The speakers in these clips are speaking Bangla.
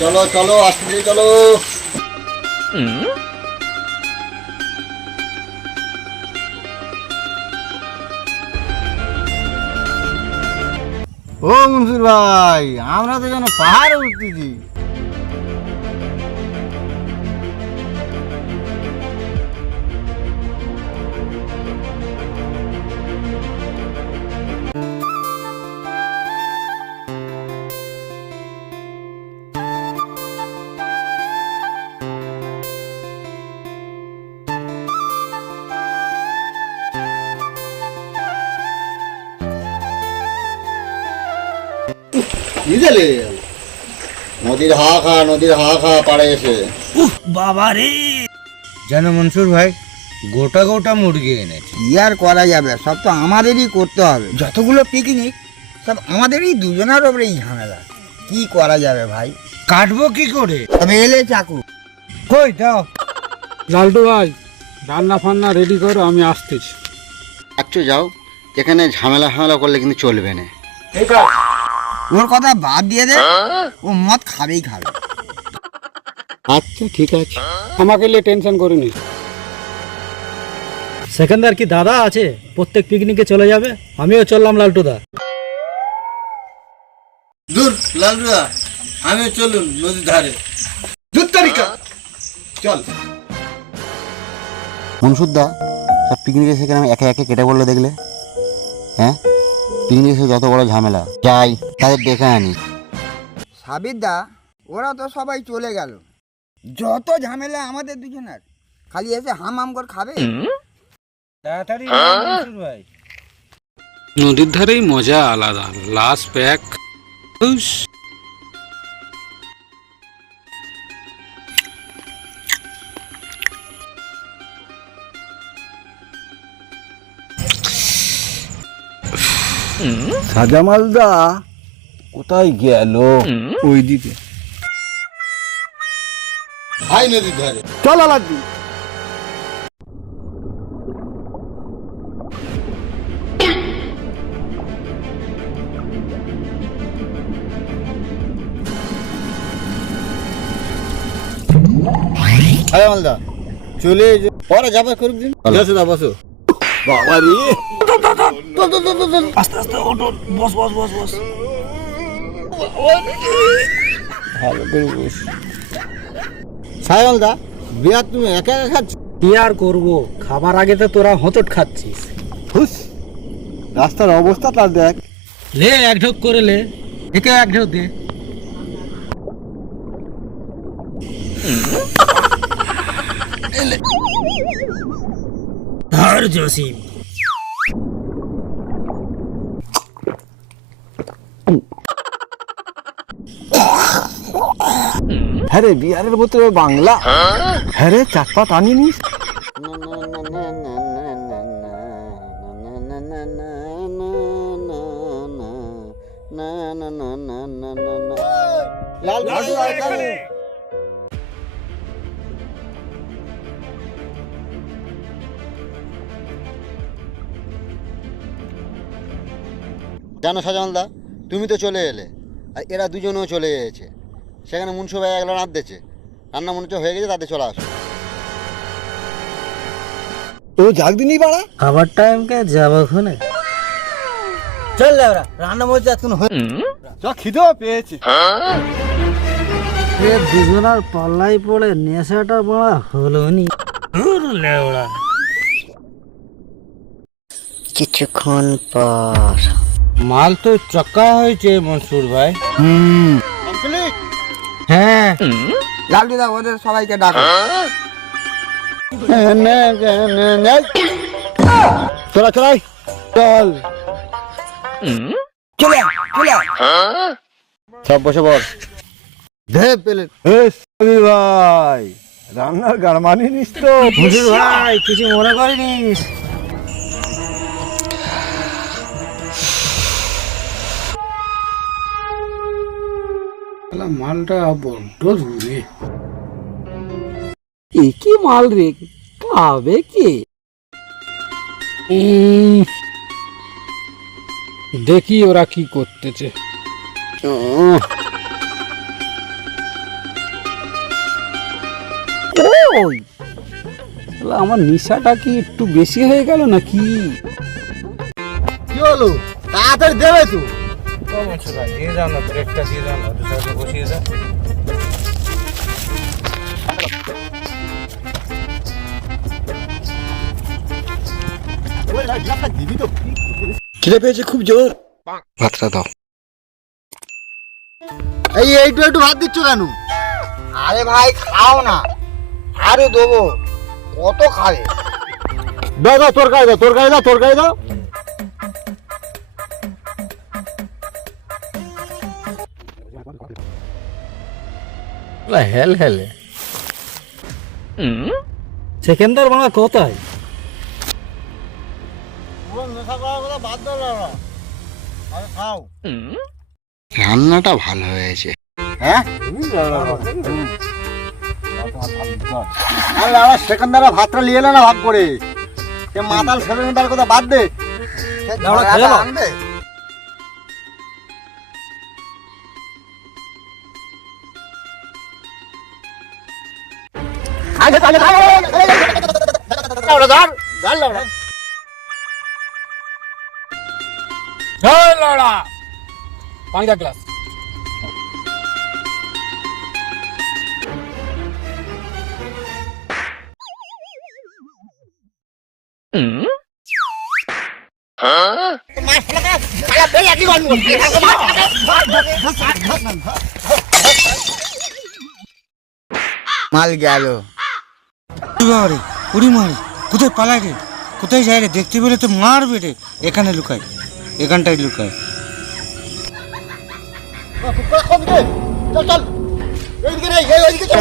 চলো চলো আসলে চলো। ও মনসুর ভাই আমরা তো যেন পাহাড়ে উঠতেছি। বুঝলে নদীর হাওয়া খা নদীর হাওয়া খা পাড়ে এসে। বাবা রে। যেন মনসুর ভাই গোটা গোটা মুরগি এনেছে। কি আর করা যাবে? সব তো আমাদেরই করতে হবে। যতগুলো পিকনিক সব আমাদেরই দুজনের ওপরেই ঝামেলা। কি করা যাবে ভাই? কাটবো কি করে? তবে এলে চাকু। কই দাও। লালটু ভাই রান্না ফান্না রেডি করো আমি আসতেছি। একটু যাও এখানে ঝামেলা ঝামেলা করলে কিন্তু চলবে না। ওর কথা বাদ দিয়ে দে ও মদ খাবেই খাবে। আচ্ছা ঠিক আছে। আমাকে নিয়ে টেনশন করিনি সেকেন্দার কি দাদা আছে? প্রত্যেক পিকনিকে চলে যাবে? আমিও চললাম লালটুদা। দূর লালুদা আমি চলুন নদীর ধারে। দূর তারিকা চল। মনসুদ্দা সব পিকনিকে সেখানে আমি একে একে কেটে বলল দেখলে। হ্যাঁ? এসে যত বড় ঝামেলা। যাই তাদের দেখে আনি। সাবিরদা ওরা তো সবাই চলে গেল। যত ঝামেলা আমাদের দুজনের। খালি এসে হাম হাম করে খাবে? তাড়াতাড়ি ভাই। নদীর ধারেই মজা আলাদা। লাস্ট প্যাক সাজামালদা কোথায় গেল? ওইদিকে। চল আলাদি। হাই মালদা চলে যে পরে যাবে করুক দিন। বসো। বাবা রে আস্তে আস্তে ওঠো বস বস বস বস। ভালো করে বস। সায়ল দা বিয়ার তুমি একা একা খাচ্ছ? কি আর করব? খাবার আগে তো তোরা হতট খাচ্ছিস। হুস রাস্তার অবস্থাটা দেখ। লে এক ঢোক করে লে। একে এক ঢোক দে। জসিম হ্যাঁ রে বিহারের বোতলে বাংলা। হ্যাঁ রে চাটপাট আনিনিস জানো সাজামালদা তুমি তো চলে এলে। আর এরা দুজনেও চলে গেছে সেখানে মুন্সু ভাই একলা রাত দিয়েছে। রান্না মনে হচ্ছে হয়ে গেছে তাতে চলে আসো। ও জাগ দিনই বাড়া? খাবার টাইমকে যাব ওখানে চল লেবরা রান্না মজা এখন হয়ে চ খিদেও পেয়েছে। এ দুজনার পাল্লাই পড়ে নেশাটা বড়া হলো নি। কিছুক্ষণ পর। মাল তো চক্কা হয়েছে মনসুর ভাই। হ্যাঁ। ওদের সবাইকে ডাকো। তোরা চলাই চল চলে। চলে। সব বসে বল ধে পেলে এ সাবি ভাই। রান্নার গান মানিনিস তো। ভাই কিছু মনে করিনিস? মালটা বড্ড দূরে। কি কি মাল রে? খাবে কি? দেখি ওরা কি করতেছে। আমার নিশাটা কি একটু বেশি হয়ে গেল নাকি? কি হলো? তাড়াতাড়ি দেবে তুই তো দিয়ে দাও না ব্রেকটা দিয়ে দাও না দুটো বসিয়ে দাও খিদে পেয়েছে খুব জোর। ভাতটা দাও। এই এইটু একটু ভাত দিচ্ছ কেন? আরে ভাই খাও না। আরে দেবো। কত খাবে? দাও দাও তরকারি দাও তোর তরকারি দাও তরকারি দাও। হেল হেলে। সেকেন্ডার বাংলা কোথায়? রান্নাটা ভালো হয়েছে। হ্যাঁ? সেকেন্দারা ভাতটা নিয়ে এলো না ভাগ করে। মাতাল সেকেন্দার কথা বাদ দে। আনবে। পানি দা গ্লাস মাল গেল। বাবারে উড়ি মারি কোথায় পালাই রে কোথায় যায় রে দেখতে পেলে তো মারবে রে। এখানে লুকায় এখানটায় লুকায়। চল চল। এইদিকে নেই চল চল,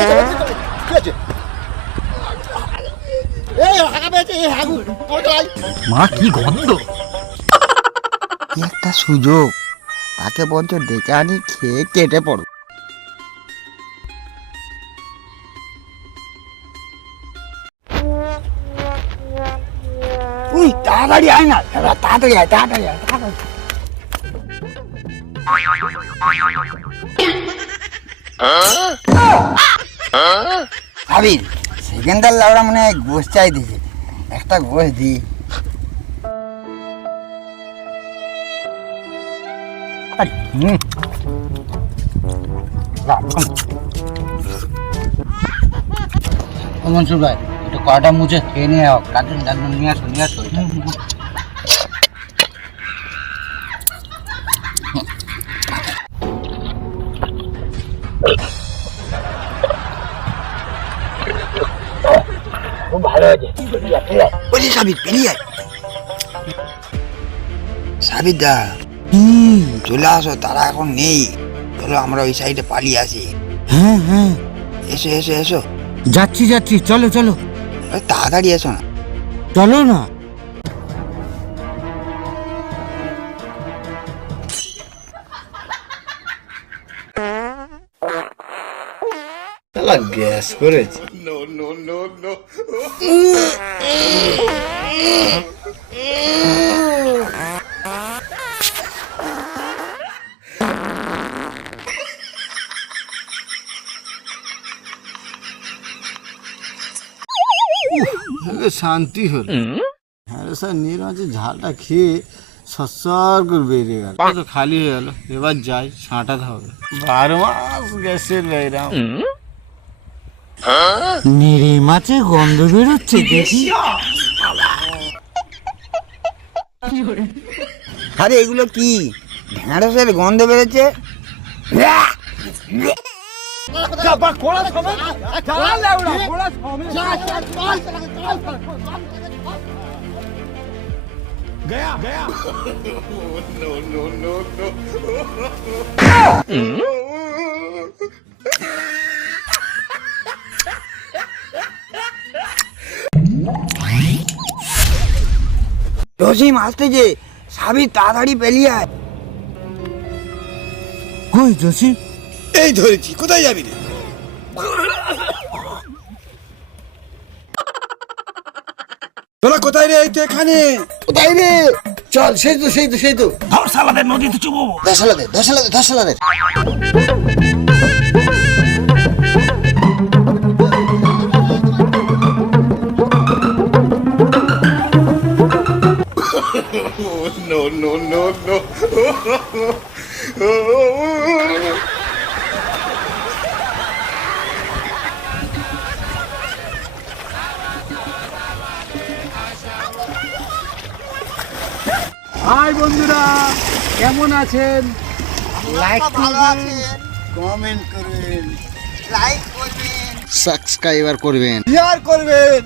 আছে। মা কি গন্ধ? একটা সুযোগ। তাকে বঞ্চ ডেকে আনি খেয়ে কেটে পড়ো। তাড়াতাড়ি আয় না। দাদা, তাড়াতাড়ি আয় তাড়াতাড়ি আয় তাড়াতাড়ি ভাবির সেকেন্ডার লাউড়া মনে হয় গোস চাই দিছে। একটা গোস দি। মনসুর ভাই। একটু কড়াটা মুছে খেয়ে নিয়ে আও কাজুন ডাকবেন নিয়ে আসো নিয়ে আসো। বলি বেরিয়ে আয়। দা হুম। চলে আসো তারা এখন নেই। চলো আমরা ওই সাইডে পালিয়ে আসি। হ্যাঁ হ্যাঁ। এসো এসো এসো। যাচ্ছি যাচ্ছি চলো চলো। তাড়াতাড়ি এসো না চলো না গ্যাস করেছে শান্তি হলো। হ্যাঁ স্যার নীল মাছের ঝালটা খেয়ে সসর করে বেরিয়ে গেল। তো খালি হয়ে গেল। এবার যাই ছাঁটাতে হবে। বারো মাস গ্যাসের বাইরাম নেড়ে মাছে গন্ধ বেরোচ্ছে দেখি। আরে এগুলো কি? ঢেঁড়সের গন্ধ বেরোচ্ছে? জসিম আসতেছে সাবির তাড়াতাড়ি পেলিয়ে আয় কই জসি এই ধরেছি কোথায় যাবি রে? তোরা কোথায় রে? তো এখানে। কোথায় রে? চল সেই তো সেই তো সেই তো। ধর্ষালাদের সালাদের নদীতে চুবো ধর্ষালাদের ধর্ষালাদের ধর্ষালাদের। সালাদের no, no, no, no. Hi বন্ধুরা কেমন আছেন? লাইক ভালো কমেন্ট করবেন। লাইক করবেন। সাবস্ক্রাইবার করবেন। শেয়ার করবেন।